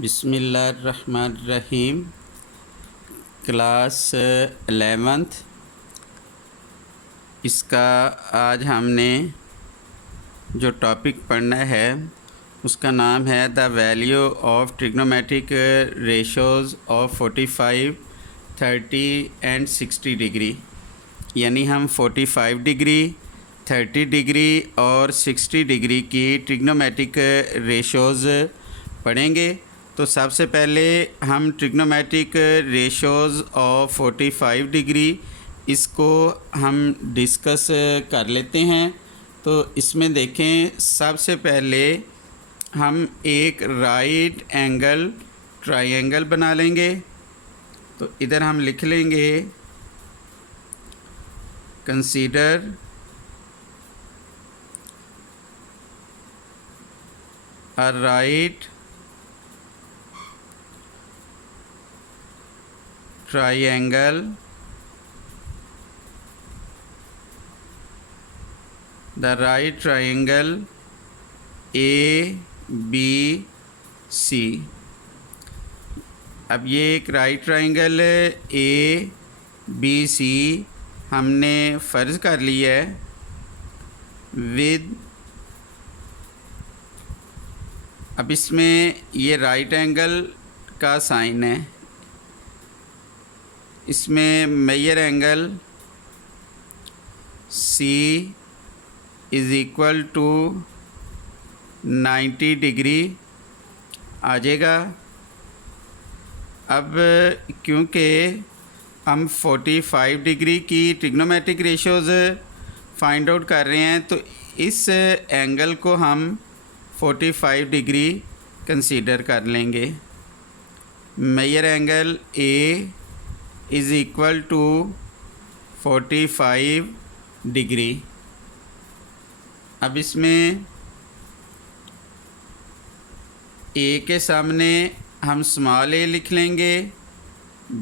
बिस्मिल्लाहिर्रहमानिर्रहीम। Class 11th इसका आज हमने जो टॉपिक पढ़ना है उसका नाम है the value of trigonometric ratios of 45, 30 and 60 degree. यानी हम 45 डिग्री, 30 डिग्री और 60 डिग्री की ट्रिग्नोमेट्रिक रेशोज़ पढ़ेंगे। तो सबसे पहले हम ट्रिग्नोमेट्रिक रेशोज़ ऑफ 45 डिग्री इसको हम डिस्कस कर लेते हैं। तो इसमें देखें, सबसे पहले हम एक राइट एंगल ट्रायंगल बना लेंगे। तो इधर हम लिख लेंगे consider a right triangle the right triangle ABC। अब ये एक राइट ट्रायंगल ABC हमने फ़र्ज़ कर लिया है विद, अब इसमें ये राइट एंगल का साइन है, इसमें major angle C is equal to 90 degree आ जाएगा। अब क्योंकि हम 45 डिग्री की ट्रिग्नोमेट्रिक रेशोज़ फाइंड आउट कर रहे हैं तो इस एंगल को हम 45 डिग्री कंसीडर कर लेंगे। Major angle A is equal to 45 degree. अब इसमें A के सामने हम स्मॉल a लिख लेंगे,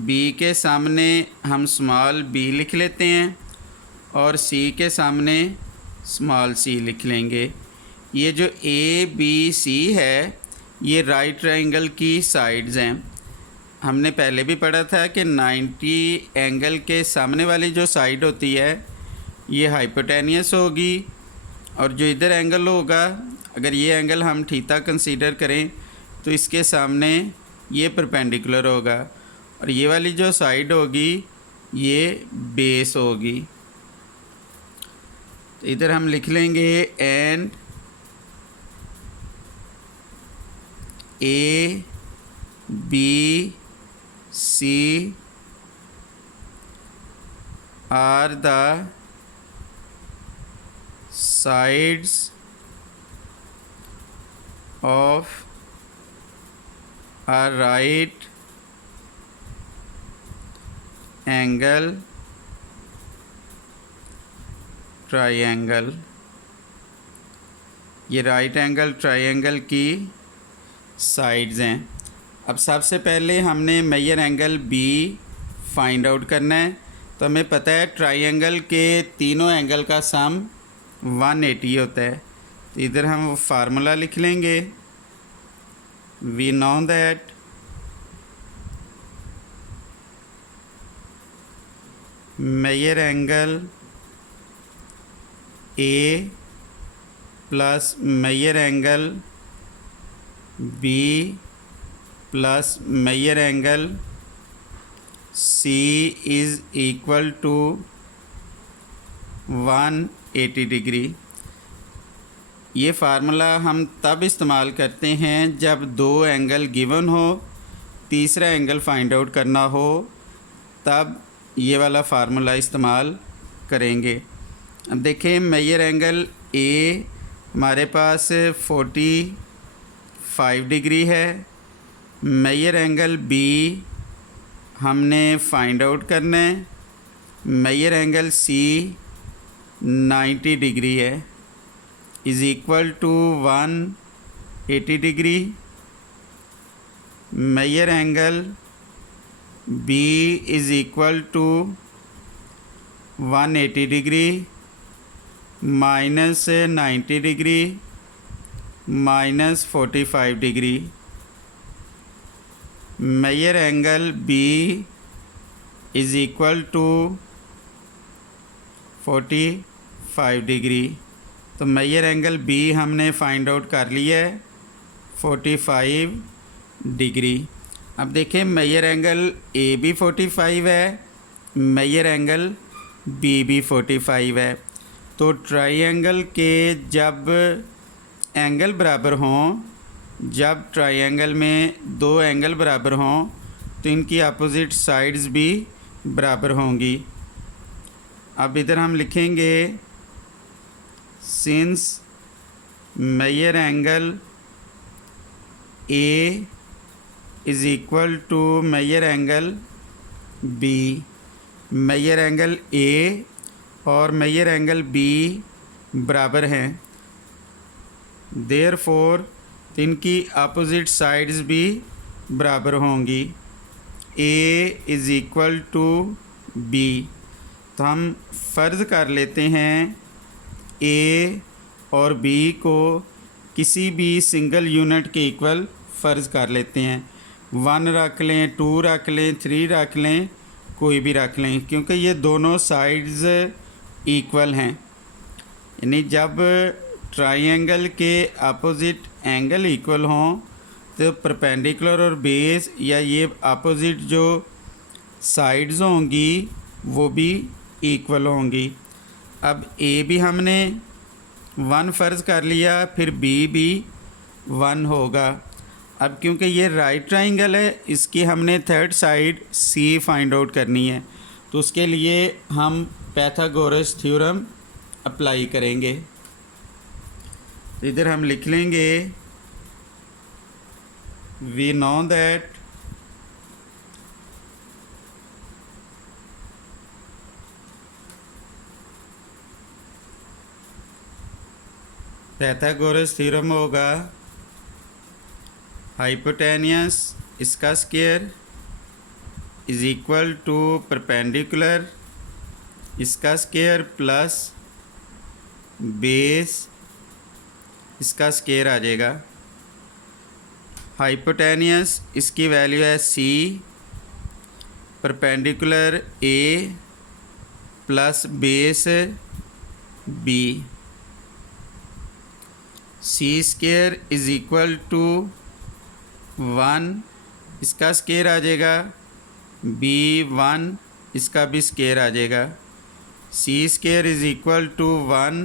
B के सामने हम स्मॉल b लिख लेते हैं और C के सामने स्मॉल c लिख लेंगे। ये जो A B C है ये राइट ट्रायंगल की साइड्स हैं। हमने पहले भी पढ़ा था कि 90 एंगल के सामने वाली जो साइड होती है ये हाइपोटेनियस होगी और जो इधर एंगल होगा, अगर ये एंगल हम थीटा कंसीडर करें तो इसके सामने ये परपेंडिकुलर होगा और ये वाली जो साइड होगी ये बेस होगी। तो इधर हम लिख लेंगे and A B C are the sides of a right angle triangle। ये राइट एंगल ट्रायंगल की साइड्स हैं। अब सबसे पहले हमने major angle B find out करना है। तो हमें पता है ट्रायंगल के तीनों एंगल का सम 180 होता है। तो इधर हम वो फार्मूला लिख लेंगे, we know that major angle A plus major angle B plus major angle C is equal to 180 degree. ये फार्मूला हम तब इस्तेमाल करते हैं जब दो एंगल गिवन हो, तीसरा एंगल फाइंड आउट करना हो, तब ये वाला फार्मूला इस्तेमाल करेंगे। अब देखें, मेजर एंगल A हमारे पास 45 डिग्री है, मेजर एंगल B हमने फाइंड आउट करना है, मेजर एंगल C 90 डिग्री है, is equal to 180 degree. Major angle B is equal to 180 degree minus 90 degree minus 45 degree major angle B is equal to 45 degree. तो major angle B हमने find out कर लिया है 45 degree. अब देखें major angle ए भी 45 है, मेजर एंगल बी भी 45 है। तो ट्राइंगल के जब एंगल बराबर हों, जब ट्राइंगल में दो एंगल बराबर हों तो इनकी अपोजिट साइड्स भी बराबर होंगी। अब इधर हम लिखेंगे since major angle A is equal to major angle B, major angle A और मेजर एंगल बी बराबर हैं, देयरफॉर इनकी अपोजिट साइड्स भी बराबर होंगी। A is equal to B. तो हम फ़र्ज़ कर लेते हैं ए और बी को किसी भी सिंगल यूनिट के इक्वल फ़र्ज़ कर लेते हैं। 1 रख लें, 2 रख लें, 3 रख लें, कोई भी रख लें, क्योंकि ये दोनों साइड्स इक्वल हैं। यानी जब ट्राइंगल के अपोजिट एंगल इक्वल हों तो परपेंडिकुलर और बेस या ये अपोजिट जो साइड्स होंगी वो भी इक्वल होंगी। अब ए भी हमने 1 फ़र्ज़ कर लिया, फिर बी भी 1 होगा। अब क्योंकि ये राइट ट्राइंगल है, इसकी हमने थर्ड साइड सी फाइंड आउट करनी है, तो उसके लिए हम पाइथागोरस थ्योरम अप्लाई करेंगे। तो इधर हम लिख लेंगे we know that Pythagoras theorem होगा हाइपोटेनियस इसका square is equal to perpendicular इसका स्क्वायर प्लस बेस इसका स्क्वायर आ जाएगा। हाइपोटेनियस इसकी वैल्यू है C, perpendicular A plus base B. C square is equal to 1 इसका स्क्वायर आ जाएगा, बी 1 इसका भी स्क्वायर आ जाएगा। C square is equal to 1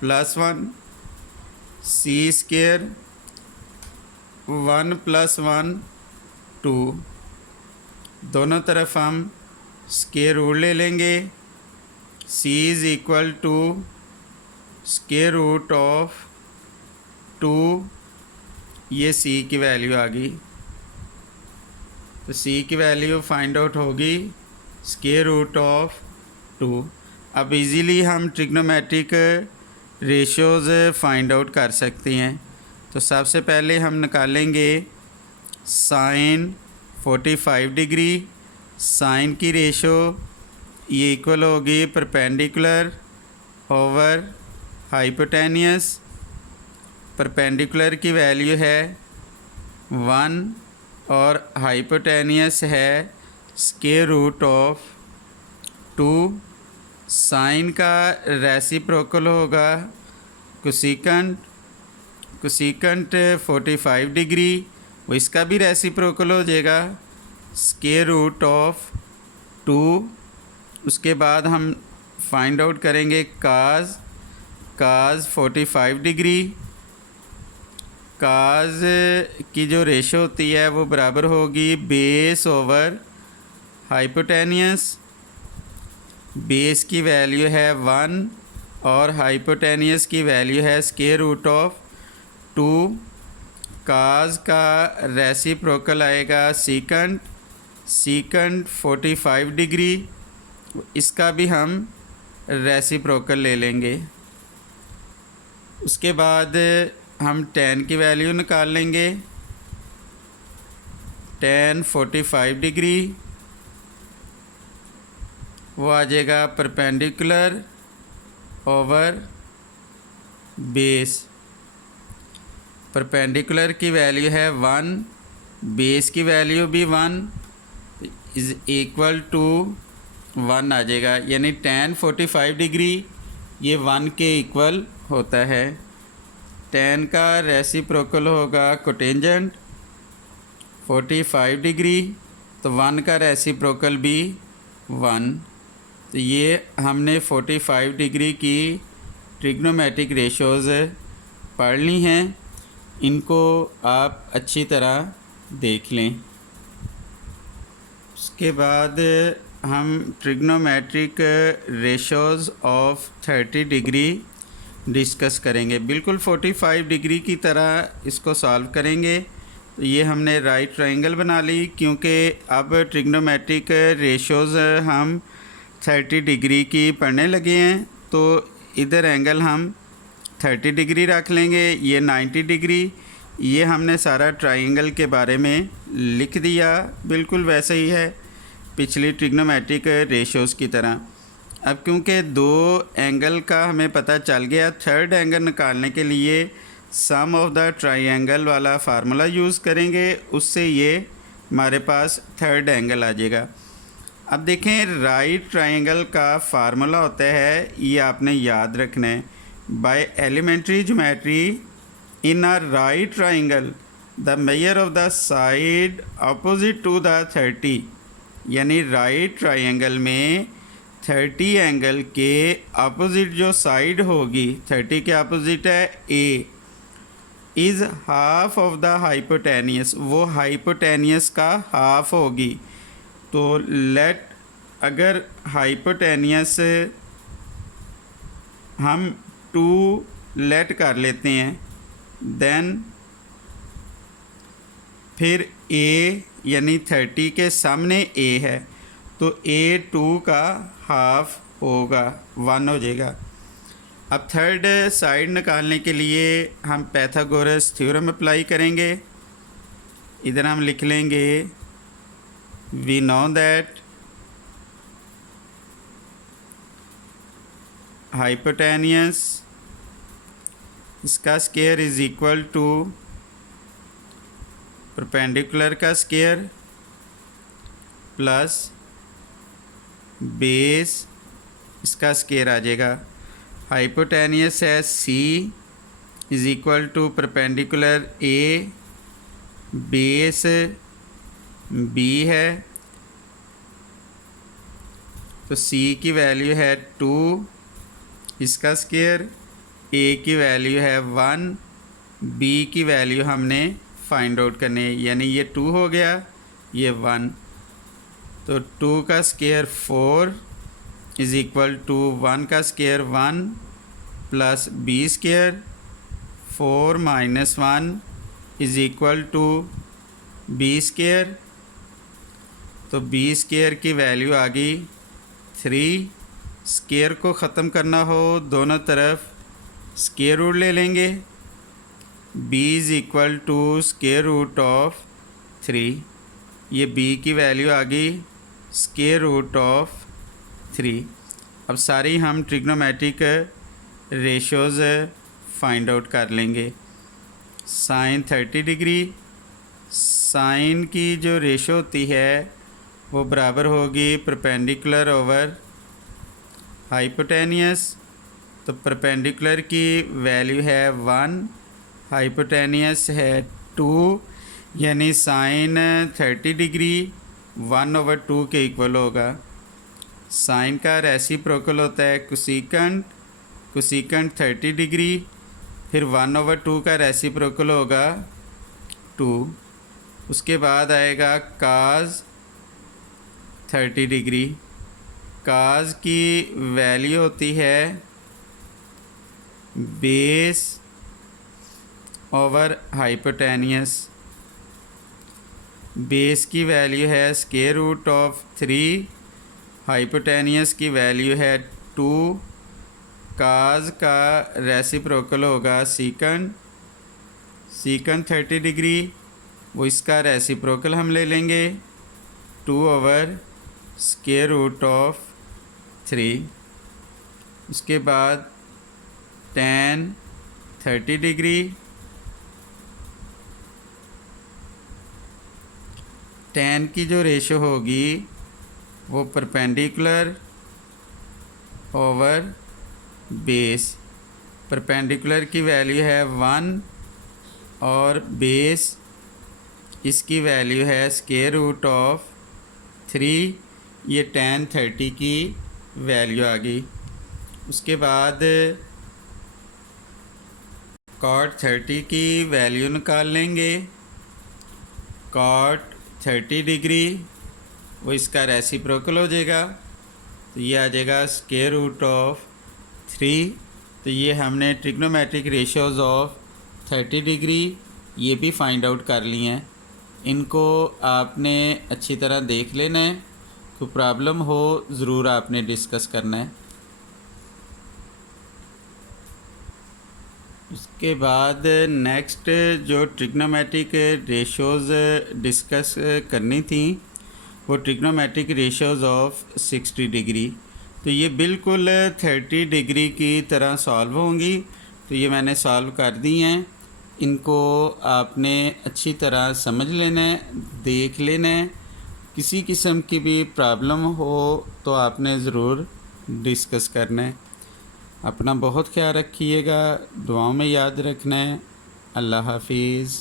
plus 1 C square 1 plus 1 2। दोनों तरफ हम स्क्वायर रूट ले लेंगे। C is equal to square root of 2, ये सी की वैल्यू आ गई। तो सी की वैल्यू फाइंड आउट होगी स्क्वायर रूट ऑफ 2। अब इजीली हम ट्रिग्नोमेट्रिक रेशियोज़ फाइंड आउट कर सकते हैं। तो सबसे पहले हम निकालेंगे साइन 45 डिग्री, साइन की रेशो ये इक्वल होगी परपेंडिकुलर ओवर हाइपोटेनियस। परपेंडिकुलर की वैल्यू है 1 और हाइपोटेनियस है स्क्वायर रूट ऑफ 2। साइन का रेसिप्रोकल होगा कोसिकेंट, कोसिकेंट 45 डिग्री, वो इसका भी रेसिप्रोकल हो जाएगा स्क्वायर रूट ऑफ 2। उसके बाद हम फाइंड आउट करेंगे काज, काज 45 डिग्री। काज की जो रेशो होती है वो बराबर होगी बेस ओवर हाइपोटेनियस। बेस की वैल्यू है 1 और हाइपोटेनियस की वैल्यू है स्क्वायर रूट ऑफ 2। काज का रेसिप्रोकल आएगा सीकेंट, सीकेंट 45 डिग्री, इसका भी हम रेसिप्रोकल ले लेंगे। उसके बाद हम tan की वैल्यू निकाल लेंगे। tan 45 डिग्री वो आ जाएगा परपेंडिकुलर ओवर बेस। परपेंडिकुलर की वैल्यू है 1, बेस की वैल्यू भी 1 इज़ इक्वल टू 1 आ जाएगा, यानी tan 45 डिग्री ये 1 के इक्वल होता है। tan का रेसिप्रोकल होगा कोटेंजेंट 45 डिग्री, तो 1 का रेसिप्रोकल भी 1। तो ये हमने 45 डिग्री की ट्रिग्नोमेट्रिक रेशोज़ पढ़ ली हैं, इनको आप अच्छी तरह देख लें। उसके बाद हम trigonometric ratios of 30 degree discuss करेंगे। बिल्कुल 45 डिग्री की तरह इसको सॉल्व करेंगे। तो ये हमने राइट ट्रायंगल बना ली, क्योंकि अब ट्रिग्नोमेट्रिक रेशोज़ हम 30 डिग्री की पढ़ने लगे हैं, तो इधर एंगल हम 30 डिग्री रख लेंगे, ये 90 डिग्री। ये हमने सारा ट्रायंगल के बारे में लिख दिया, बिल्कुल वैसे ही है पिछली ट्रिग्नोमेट्रिक रेशोज़ की तरह। अब क्योंकि दो एंगल का हमें पता चल गया, थर्ड एंगल निकालने के लिए सम ऑफ द ट्रायंगल वाला फार्मूला यूज़ करेंगे, उससे ये हमारे पास थर्ड एंगल आ जाएगा। अब देखें, राइट ट्रायंगल का फार्मूला होता है, ये आपने याद रखना है, by elementary geometry in a right triangle the major of the side opposite to the 30, यानी राइट ट्रायंगल में 30 एंगल के अपोजिट जो साइड होगी, 30 के अपोजिट है A, is half of the hypotenuse, वो हाइपोटेनियस का हाफ होगी। तो लेट, अगर हाइपोटेनियस हम 2 लेट कर लेते हैं, देन फिर ए यानी 30 के सामने ए है, तो ए 2 का हाफ होगा, 1 हो जाएगा। अब थर्ड साइड निकालने के लिए हम पाइथागोरस थ्योरम अप्लाई करेंगे। इधर हम लिख लेंगे वी नो दैट हाइपोटेनियस इसका square is equal to perpendicular का स्क्वायर प्लस बेस इसका स्क्वायर आ जाएगा। हाइपोटेनियस है c is equal to perpendicular a, base b है, तो सी की वैल्यू है 2, इसका स्क्वायर, ए की वैल्यू है 1, बी की वैल्यू हमने फाइंड आउट करनी है, यानी ये 2 हो गया, ये 1, तो 2 का स्क्वायर 4 इज इक्वल टू 1 का square 1 plus b square 4 minus 1 is equal to b square, तो बी स्क्वायर की वैल्यू आ गई 3। स्क्वायर को ख़त्म करना हो दोनों तरफ स्क्वायर रूट ले लेंगे, b is equal to square root of 3, ये b की वैल्यू आ गई स्क्वायर रूट ऑफ 3। अब सारी हम ट्रिग्नोमेट्रिक रेशोज़ फाइंड आउट कर लेंगे। साइन 30 डिग्री, साइन की जो रेशो होती है वो बराबर होगी परपेंडिकुलर ओवर हाइपोटेनियस, तो परपेंडिकुलर की वैल्यू है 1, हाइपोटेनियस है 2, यानी साइन 30 डिग्री 1/2 के इक्वल होगा। साइन का रेसिप्रोकल होता है कोसिकेंट, कोसिकेंट 30 डिग्री, फिर 1/2 का रेसिप्रोकल होगा 2, उसके बाद आएगा काज 30 डिग्री। काज की वैल्यू होती है बेस ओवर हाइपोटेनियस, बेस की वैल्यू है स्क्वायर रूट ऑफ 3, हाइपोटेनियस की वैल्यू है 2, काज का रेसिप्रोकल होगा सीकंड, सीकंड 30 डिग्री, वो इसका रेसिप्रोकल हम ले लेंगे 2/स्क्वायर रूट ऑफ 3। उसके बाद tan 30 डिग्री tan की जो रेशो होगी वो परपेंडिकुलर ओवर बेस, परपेंडिकुलर की वैल्यू है 1 और बेस इसकी वैल्यू है स्क्वायर रूट ऑफ 3, ये tan 30 की वैल्यू आ गई। उसके बाद cot 30 की वैल्यू निकाल लेंगे। cot 30 डिग्री वो इसका रेसिप्रोकल हो जाएगा, तो ये आ जाएगा स्क्वायर रूट ऑफ 3। तो ये हमने ट्रिग्नोमेट्रिक रेशियोज़ ऑफ 30 डिग्री ये भी फाइंड आउट कर लिए हैं। इनको आपने अच्छी तरह देख लेना है, कोई प्रॉब्लम हो ज़रूर आपने डिस्कस करना है। उसके बाद नेक्स्ट जो ट्रिग्नोमेट्रिक रेशियोज़ डिस्कस करनी थी वो ट्रिग्नोमेट्रिक रेशियोज़ ऑफ 60 डिग्री। तो ये बिल्कुल 30 डिग्री की तरह सॉल्व होंगी, तो ये मैंने सॉल्व कर दी हैं। इनको आपने अच्छी तरह समझ लेना है, देख लेना है। किसी किस्म की भी प्रॉब्लम हो तो आपने ज़रूर डिस्कस करना है। अपना बहुत ख्याल रखिएगा, दुआओं में याद रखना है। अल्लाह हाफिज़।